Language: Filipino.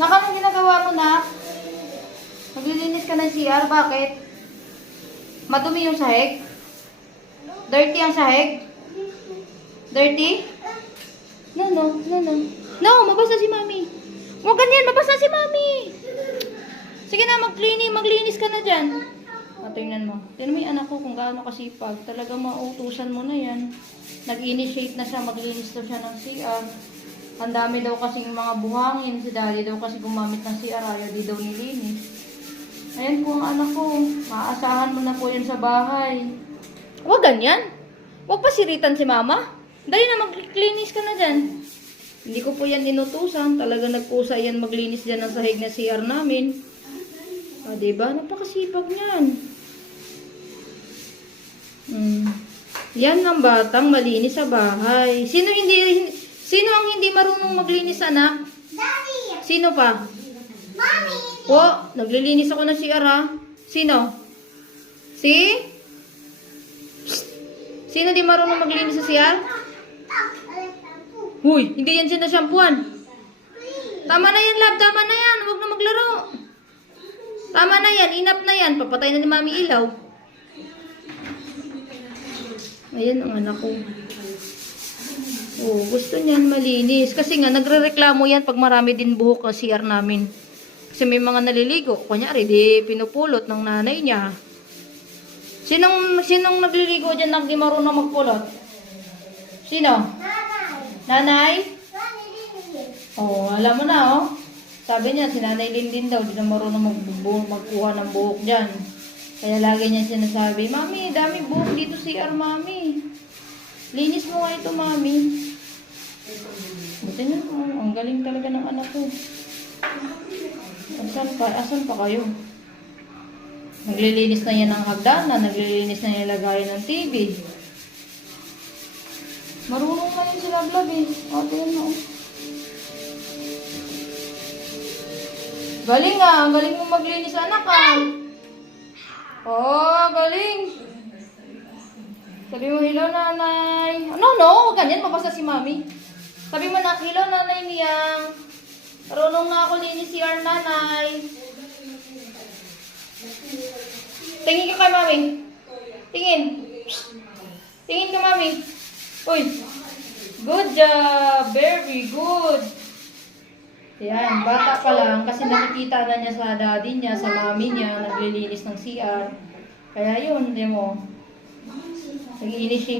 Anong ginagawa mo na? Naglilinis ka ng CR, bakit? Madumi yung sahig? Dirty ang sahig? Dirty? No. No, mabasa si mami. Huwag ganyan, mabasa si mami. Sige na, maglinis ka na dyan. Tingnan mo. Tingnan mo yung anak ko kung gaano kasipag. Talagang mautusan mo na yan. Nag-initiate na siya, maglinis daw siya ng CR. Ang dami daw kasing mga buhangin. Si daddy daw kasi gumamit ng CR, ayaw di daw nilinis. Ayan po ang anak ko. Maaasahan mo na po yan sa bahay. Huwag ganyan. Huwag pasiritan si mama. Dali na, maglinis ka na dyan. Hindi ko po yan inutusan. Talaga nagpusa yan maglinis dyan ng sahig na CR namin. Diba? Napakasipag niyan. Yan ang batang malinis sa bahay. Sino ang hindi marunong maglinis, anak? Daddy! Sino pa? Mommy! Naglilinis ako ng CR, ha? Sino? Sino di marunong maglinis sa CR? Huy, hindi yan sinashampuan. Tama na yan, love. Tama na yan. Huwag na maglaro. Tama na yan. Enough na yan. Papatay na ni mami ilaw. Ayan ang anak ko. Gusto niyan malinis. Kasi nga, nagre-reklamo yan pag marami din buhok ang CR namin. Kasi may mga naliligo. Kunyari, di pinupulot ng nanay niya. Sinong nagliligo dyan na di marunong magpulot? Sino? Nanay? Alam mo na, Sabi niya, si Nanay Lindin daw, di na marunong magkuha ng buhok dyan. Kaya lagi niya sinasabi, Mami, dami buhok dito CR, Mami. Linis mo nga ito, Mami. Buti na, ang galing talaga ng anak ko. Asan pa kayo? Naglilinis na yan ng hagdanan, naglilinis na yan lagayan ng TV. Marunong na yun sila vlog, Ate, Galing nga, ang galing mo maglinis, anak, galing. Sabi mo, hello, nanay. No, ganyan, mabasa si mami. Sabi mo na, hello, nanay niyang. Marunong na ako linis CR, nanay. Tingin ka kay mami. Tingin ka, mami. Uy, good job. Very good. Yan, bata pa lang kasi nakikita na niya sa daddy niya, sa mami niya, naglilinis ng CR. Kaya yun, di mo. Nag-initiate.